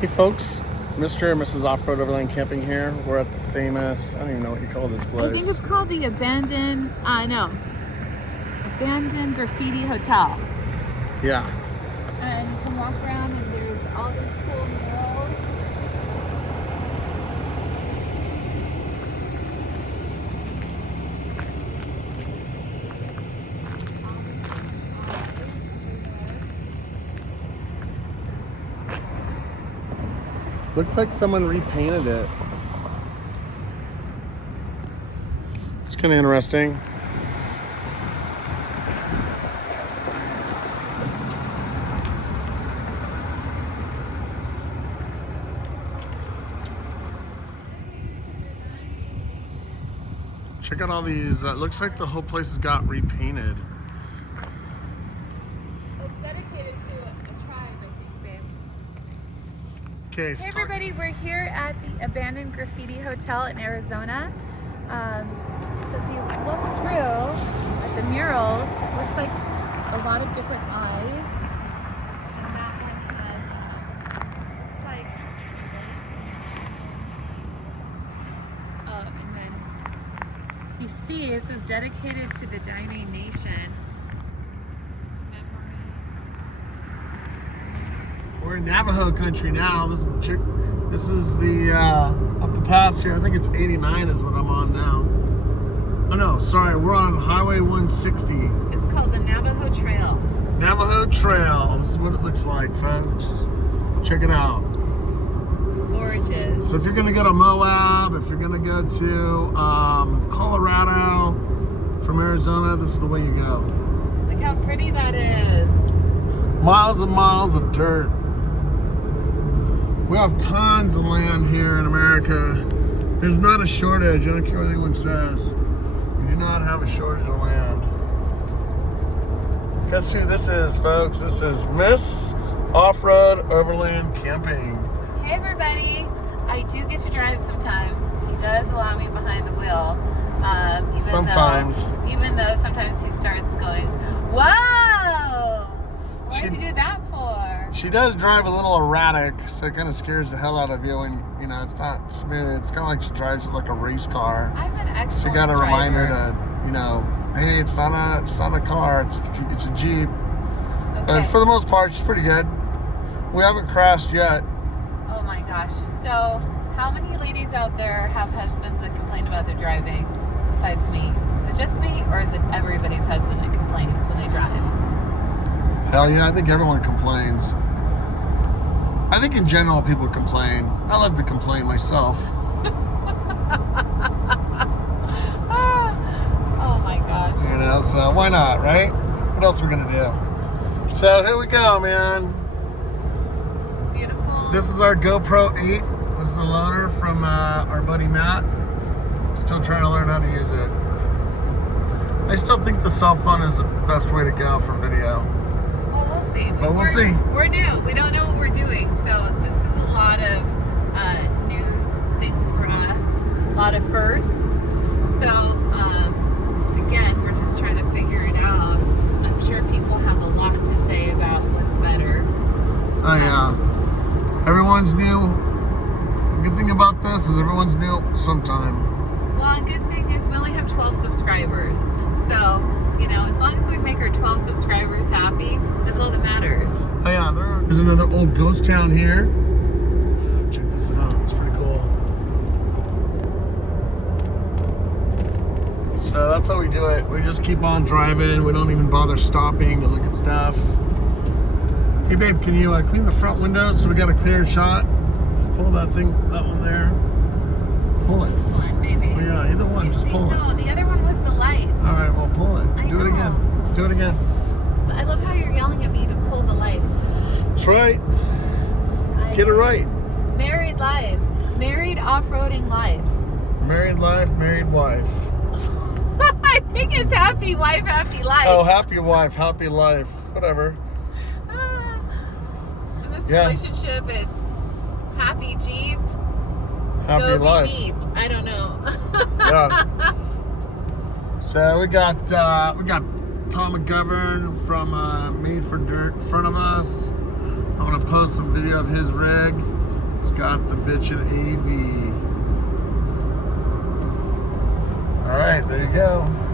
Hey folks, Mr. and Mrs. Off-Road Overland Camping here. We're at the famous, I don't even know what you call this place. I think it's called the Abandoned Graffiti Hotel. Yeah. And you can walk around and there's all these cool murals. Looks like someone repainted it. It's kind of interesting. Check out all these. Looks like the whole place has got repainted. It's dedicated to a tribe, I think, babe. Okay. Hey everybody, we're here at the Abandoned Graffiti Hotel in Arizona. So if you look through at the murals, looks like a lot of different eyes. And that one has, looks like, and then you see this is dedicated to the Diné Nation. We're in Navajo country now. This is the up the pass here. I think it's 89 is what I'm on now. Oh no, sorry, we're on Highway 160. It's called the Navajo Trail. Navajo Trail. This is what it looks like, folks. Check it out. Gorgeous. So if you're gonna go to Moab, if you're gonna go to Colorado from Arizona, this is the way you go. Look how pretty that is. Miles and miles of dirt. We have tons of land here in America. There's not a shortage. I don't care what anyone says. We do not have a shortage of land. Guess who this is, folks? This is Miss Off-Road Overland Camping. Hey everybody. I do get to drive sometimes. He does allow me behind the wheel. Even though sometimes he starts going, whoa! What did you do that for? She does drive a little erratic, so it kind of scares the hell out of you when, you know, it's not smooth. It's kind of like she drives it like a race car. I'm an excellent So you got to driver. remind her to, you know, hey, it's not a car, it's a Jeep. Okay. But for the most part, she's pretty good. We haven't crashed yet. Oh my gosh. So, how many ladies out there have husbands that complain about their driving besides me? Is it just me, or is it everybody's husband that complains when they drive? Hell yeah, I think everyone complains. I think in general people complain. I love to complain myself. Oh my gosh. You know, so why not, right? What else are we gonna do? So here we go, man. Beautiful. This is our GoPro 8. This is a loaner from our buddy Matt. Still trying to learn how to use it. I still think the cell phone is the best way to go for video. Well, we'll see. But we'll see. We're new. We don't know what we're doing. So this is a lot of new things for us. A lot of firsts. So, again, we're just trying to figure it out. I'm sure people have a lot to say about what's better. Oh yeah. Everyone's new. The good thing about this is everyone's new sometime. Well, a good thing is we only have 12 subscribers. So, you know, as long as we make our 12 subscribers happy, that's all that matters. Oh yeah, there's another old ghost town here. Check this out, it's pretty cool. So that's how we do it. We just keep on driving. We don't even bother stopping to look at stuff. Hey babe, can you clean the front windows so we got a clear shot? Just pull that one there. Pull it. This one, baby. Oh, yeah, either one, just pull it. No, the other one was the lights. All right, well, pull it. Do it again. Do it again. I love how you're yelling at me to pull the lights. That's right. Get it right. Married life. Married off-roading life. Married life, married wife. I think it's happy wife, happy life. Oh, happy wife, happy life. Whatever. In this relationship, it's happy Jeep. Happy go life. Beep. I don't know. Yeah. So we got Tom McGovern from Made for Dirt in front of us. I'm gonna post some video of his rig. It's got the bitchin' AV. All right, there you go.